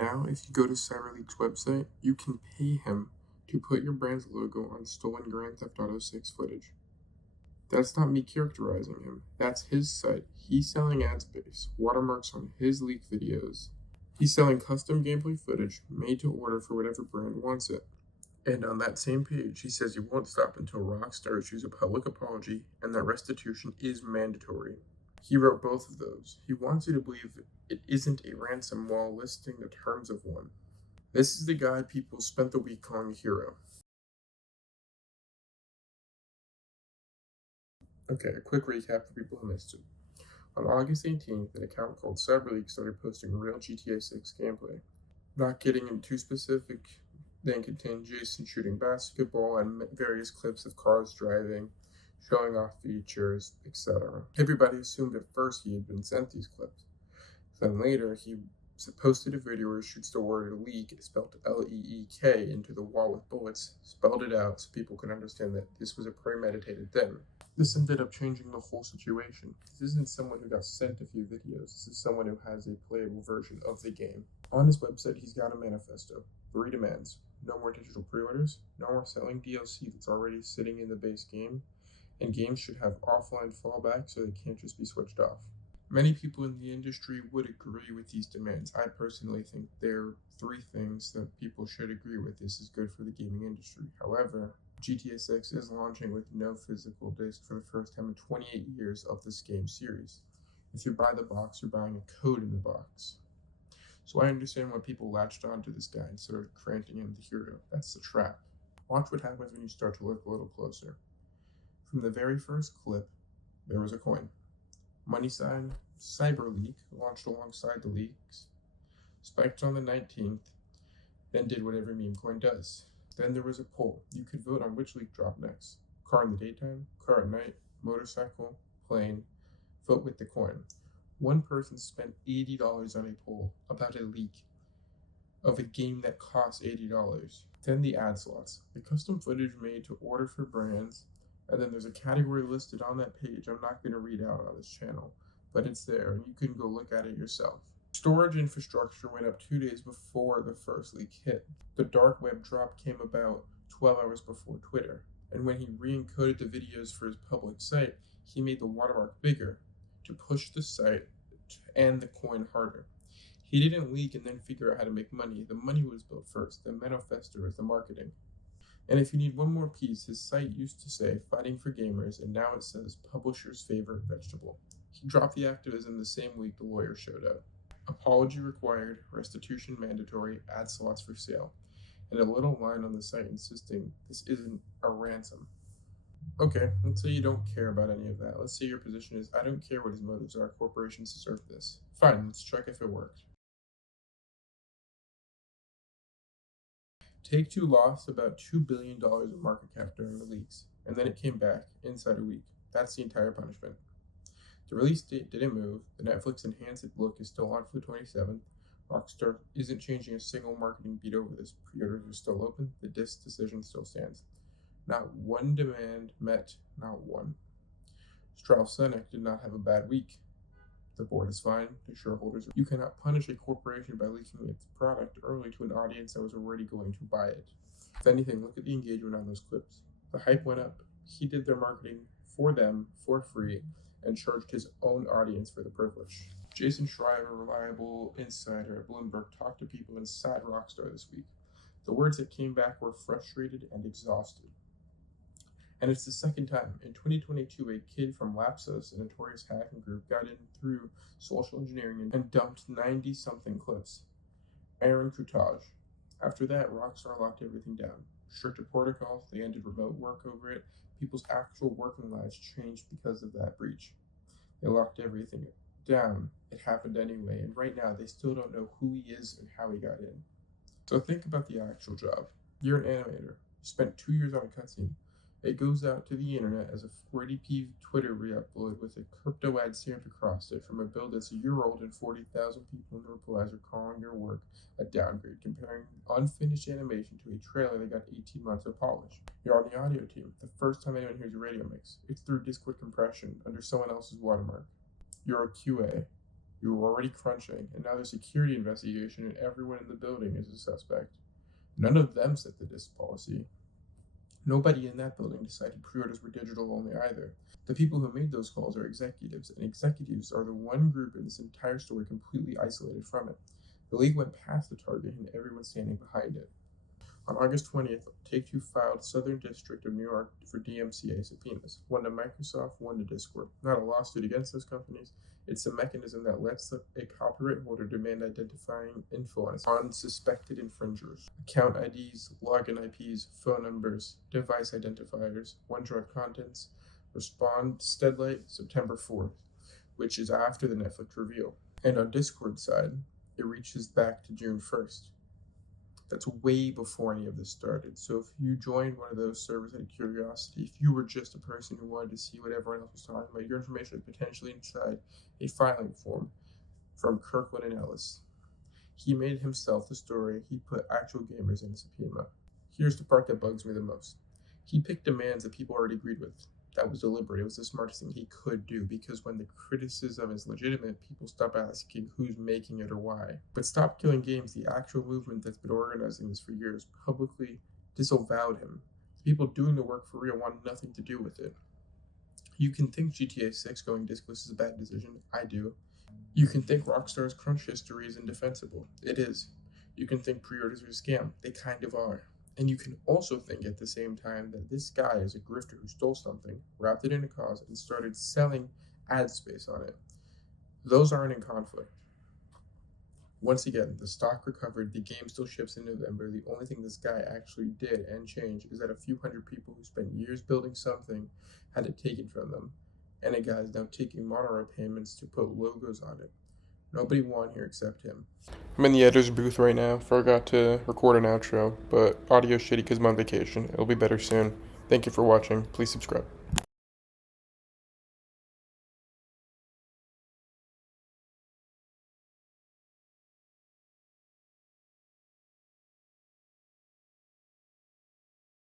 Now, if you go to CyberLeak's website, you can pay him to put your brand's logo on stolen Grand Theft Auto 6 footage. That's not me characterizing him. That's his site. He's selling ad space, watermarks on his leak videos. He's selling custom gameplay footage made to order for whatever brand wants it. And on that same page, he says he won't stop until Rockstar issues a public apology and that restitution is mandatory. He wrote both of those. He wants you to believe it isn't a ransom while listing the terms of one. This is the guy people spent the week calling a hero. Okay, a quick recap for people who missed it. On August 18th, an account called CyberLeak started posting real GTA 6 gameplay. Not getting into too specific, then contained Jason shooting basketball and various clips of cars driving, showing off features, etc. Everybody assumed at first he had been sent these clips. Then later, he posted a video where he shoots the word leak, spelled L-E-E-K, into the wall with bullets, spelled it out so people could understand that this was a premeditated thing. This ended up changing the whole situation. This isn't someone who got sent a few videos, this is someone who has a playable version of the game. On his website, he's got a manifesto. 3 demands. No more digital pre-orders, no more selling DLC that's already sitting in the base game, and games should have offline fallback so they can't just be switched off. Many people in the industry would agree with these demands. I personally think there are 3 things that people should agree with. This is good for the gaming industry. However, GTA 6 is launching with no physical disc for the first time in 28 years of this game series. If you buy the box, you're buying a code in the box. So I understand why people latched onto this guy and started granting him the hero. That's the trap. Watch what happens when you start to look a little closer. From the very first clip, there was a coin. Money sign, CyberLeak, launched alongside the leaks, spiked on the 19th, then did what every meme coin does. Then there was a poll. You could vote on which leak dropped next. Car in the daytime, car at night, motorcycle, plane, vote with the coin. One person spent $80 on a poll about a leak of a game that costs $80. Then the ad slots, the custom footage made to order for brands, and then there's a category listed on that page I'm not going to read out on this channel, but it's there and you can go look at it yourself. Storage infrastructure went up 2 days before the first leak hit. The dark web drop came about 12 hours before Twitter, and when he re-encoded the videos for his public site, he made the watermark bigger to push the site and the coin harder. He didn't leak and then figure out how to make money. The money was built first. The manifesto is the marketing. And if you need one more piece, his site used to say fighting for gamers, and now it says publisher's favorite vegetable. He dropped the activism the same week the lawyer showed up. Apology required, restitution mandatory, ad slots for sale, and a little line on the site insisting this isn't a ransom. Okay, let's say you don't care about any of that. Let's say your position is, I don't care what his motives are, corporations deserve this. Fine, let's check if it worked. Take-Two lost about $2 billion in market cap during the leaks, and then it came back inside a week. That's the entire punishment. The release date didn't move, the Netflix enhanced look is still on for the 27th, Rockstar isn't changing a single marketing beat over this, pre-orders are still open, the disc decision still stands. Not one demand met, not one. Strauss-Zelnick did not have a bad week. The board is fine, the shareholders. You cannot punish a corporation by leaking its product early to an audience that was already going to buy it. If anything, look at the engagement on those clips. The hype went up. He did their marketing for them for free and charged his own audience for the privilege. Jason Schreier, a reliable insider at Bloomberg, talked to people inside Rockstar this week. The words that came back were frustrated and exhausted. And it's the second time. In 2022, a kid from Lapsus, a notorious hacking group, got in through social engineering and dumped 90-something clips. Aaron Kutage. After that, Rockstar locked everything down. Stricter protocols, they ended remote work over it. People's actual working lives changed because of that breach. They locked everything down. It happened anyway, and right now they still don't know who he is and how he got in. So think about the actual job. You're an animator. You spent 2 years on a cutscene. It goes out to the internet as a 40p Twitter re-upload with a crypto ad stamped across it from a build that's a year old, and 40,000 people in the replies are calling your work a downgrade, comparing unfinished animation to a trailer that got 18 months of polish. You're on the audio team. The first time anyone hears a radio mix, it's through Discord compression under someone else's watermark. You're a QA. You were already crunching, and now there's a security investigation, and everyone in the building is a suspect. None of them set the disk policy. Nobody in that building decided pre-orders were digital only either. The people who made those calls are executives, and executives are the one group in this entire story completely isolated from it. The league went past the target and everyone standing behind it. On August 20th, Take-Two filed Southern District of New York for DMCA subpoenas, one to Microsoft, one to Discord. Not a lawsuit against those companies, it's a mechanism that lets a copyright holder demand identifying info on suspected infringers. Account IDs, login IPs, phone numbers, device identifiers, OneDrive contents. Respond Steadlight September 4th, which is after the Netflix reveal. And on Discord side, it reaches back to June 1st. That's way before any of this started. So if you joined one of those servers out of curiosity, if you were just a person who wanted to see what everyone else was talking about, your information is potentially inside a filing form from Kirkland and Ellis. He made himself the story. He put actual gamers in the subpoena. Here's the part that bugs me the most. He picked demands that people already agreed with. That was deliberate. It was the smartest thing he could do, because when the criticism is legitimate, people stop asking who's making it or why. But Stop Killing Games, the actual movement that's been organizing this for years, publicly disavowed him. The people doing the work for real want nothing to do with it. You can think GTA 6 going discless is a bad decision. I do. You can think Rockstar's crunch history is indefensible. It is. You can think pre-orders are a scam. They kind of are. And you can also think at the same time that this guy is a grifter who stole something, wrapped it in a cause, and started selling ad space on it. Those aren't in conflict. Once again, the stock recovered, the game still ships in November. The only thing this guy actually did and changed is that a few hundred people who spent years building something had it taken from them. And a guy is now taking monorail payments to put logos on it. Nobody won here except him. I'm in the editor's booth right now. Forgot to record an outro, but audio's shitty because I'm on vacation. It'll be better soon. Thank you for watching. Please subscribe.